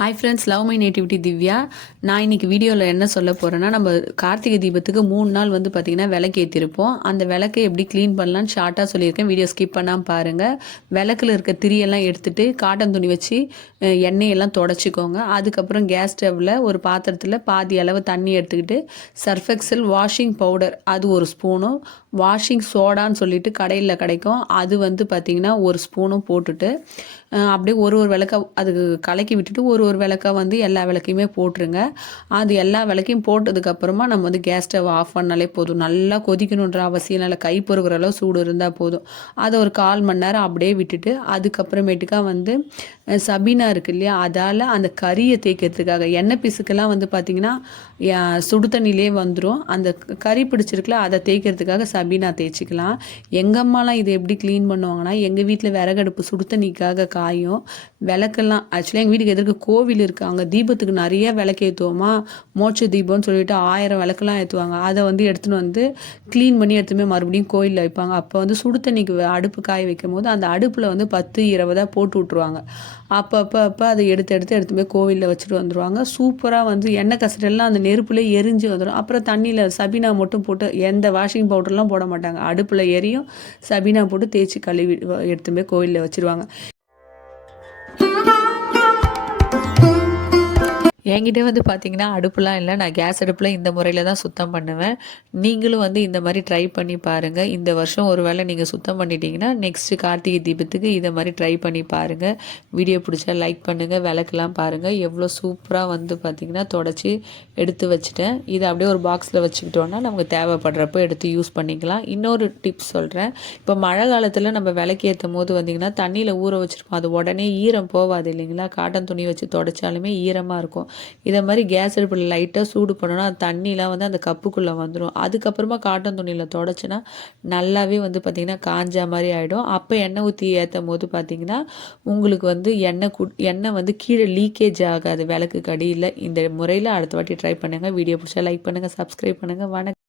Hi friends, love my nativity Divya. நான் இன்றைக்கி வீடியோவில் என்ன சொல்ல போகிறேன்னா, நம்ம கார்த்திகை தீபத்துக்கு 3 நாள் வந்து பார்த்திங்கன்னா விளக்கு ஏற்றிருப்போம். அந்த விளக்கை எப்படி க்ளீன் பண்ணலான்னு ஷார்ட்டாக சொல்லியிருக்கேன். வீடியோ ஸ்கிப் பண்ணாமல் பாருங்கள். விளக்கில் இருக்க திரியெல்லாம் எடுத்துகிட்டு காட்டன் துணி வச்சு எண்ணெயெல்லாம் தொடச்சிக்கோங்க. அதுக்கப்புறம் கேஸ் ஸ்டவ்வில் ஒரு பாத்திரத்தில் பாதி அளவு தண்ணி எடுத்துக்கிட்டு சர்ஃபெக்சல் வாஷிங் பவுடர் அது 1 ஸ்பூனும், வாஷிங் சோடான்னு சொல்லிட்டு கடையில் கிடைக்கும், அது வந்து பார்த்திங்கன்னா 1 ஸ்பூனும் போட்டுட்டு அப்படியே ஒரு விளக்கா அதுக்கு கலக்கி விட்டுட்டு ஒரு விளக்கா வந்து எல்லா விளக்கையுமே போட்டுருங்க. அது எல்லா விளக்கையும் போட்டதுக்கப்புறமா நம்ம வந்து கேஸ் ஸ்டவ் ஆஃப் பண்ணாலே போதும். நல்லா கொதிக்கணுன்ற அவசியம் இல்லை, கை பொறுக்கிற அளவு சூடு இருந்தால் போதும். அதை ஒரு 1/4 மணி நேரம் அப்படியே விட்டுட்டு அதுக்கப்புறமேட்டுக்கா வந்து சபீனா இருக்குது இல்லையா, அதால் அந்த கறியை தேய்க்கிறதுக்காக எண்ணெய் பீஸுக்கெல்லாம் வந்து பார்த்திங்கன்னா சுடு தண்ணியிலே வந்துடும். அந்த கறி பிடிச்சிருக்குல அதை தேய்க்கிறதுக்காக சபீனா தேய்ச்சிக்கலாம். எங்கள் அம்மாலாம் இதை எப்படி க்ளீன் பண்ணுவாங்கன்னா, எங்கள் வீட்டில் விறகடுப்பு சுடு தண்ணிக்காக காயும். விளக்கெல்லாம் ஆக்சுவலாக எங்கள் வீட்டுக்கு எதிர்க்க கோவில் இருக்குது, அங்கே தீபத்துக்கு நிறைய விளக்கு ஏற்றுவோமா, மோட்ச தீபம்னு சொல்லிட்டு 1000 விளக்கெல்லாம் ஏற்றுவாங்க. அதை வந்து எடுத்துன்னு வந்து க்ளீன் பண்ணி எடுத்துமே மறுபடியும் கோயிலில் வைப்பாங்க. அப்போ வந்து சுடு தண்ணிக்கு அடுப்பு காய வைக்கும் போது அந்த அடுப்பில் வந்து 10, 20 போட்டு விட்ருவாங்க. அப்போ அதை எடுத்துமே கோவிலில் வச்சுட்டு வந்துடுவாங்க. சூப்பராக வந்து எண்ணெய் கசரெல்லாம் அந்த நெருப்புலேயே எரிஞ்சு வந்துடும். அப்புறம் தண்ணியில் சபீனா மட்டும் போட்டு, எந்த வாஷிங் பவுடர்லாம் போட மாட்டாங்க, அடுப்பில் எரியும், சபீனா போட்டு தேய்ச்சி கழுவி எடுத்துமே கோவிலில் வச்சுருவாங்க. என்கிட்ட வந்து பார்த்திங்கன்னா அடுப்புலாம் இல்லை, நான் கேஸ் அடுப்பில் இந்த முறையில் தான் சுத்தம் பண்ணுவேன். நீங்களும் வந்து இந்த மாதிரி ட்ரை பண்ணி பாருங்கள். இந்த வருஷம் ஒரு வேளை நீங்கள் சுத்தம் பண்ணிட்டீங்கன்னா நெக்ஸ்ட்டு கார்த்திகை தீபத்துக்கு இதை மாதிரி ட்ரை பண்ணி பாருங்கள். வீடியோ பிடிச்சா லைக் பண்ணுங்கள். விளக்கெல்லாம் பாருங்கள் எவ்வளோ சூப்பராக வந்து பார்த்திங்கன்னா தொடச்சி எடுத்து வச்சுட்டேன். இதை அப்படியே ஒரு பாக்ஸில் வச்சுக்கிட்டோன்னா நமக்கு தேவைப்படுறப்போ எடுத்து யூஸ் பண்ணிக்கலாம். இன்னொரு டிப்ஸ் சொல்கிறேன். இப்போ மழை காலத்தில் நம்ம விளக்கு ஏற்றும் போது வந்திங்கன்னா தண்ணியில் ஊற வச்சுருப்போம், அது உடனே ஈரம் போகாது இல்லைங்களா, காட்டன் துணி வச்சு தொடச்சாலுமே ஈரமாக இருக்கும். இதை மாதிரி கேஸ் அடுப்பில் லைட்டாக சூடு பண்ணோன்னா அந்த தண்ணிலாம் வந்து அந்த கப்புக்குள்ளே வந்துடும். அதுக்கப்புறமா காட்டன் துணியில் தொடச்சினா நல்லாவே வந்து பார்த்திங்கன்னா காஞ்சா மாதிரி ஆகிடும். அப்போ எண்ணெய் ஊற்றி ஏற்றும் போது பார்த்திங்கன்னா உங்களுக்கு வந்து எண்ணெய் வந்து கீழே லீக்கேஜ் ஆகாது விளக்கு கடியில். இந்த முறையில் அடுத்த வாட்டி ட்ரை பண்ணுங்கள். வீடியோ பிடிச்சா லைக் பண்ணுங்கள், சப்ஸ்கிரைப் பண்ணுங்கள். வணக்கம்.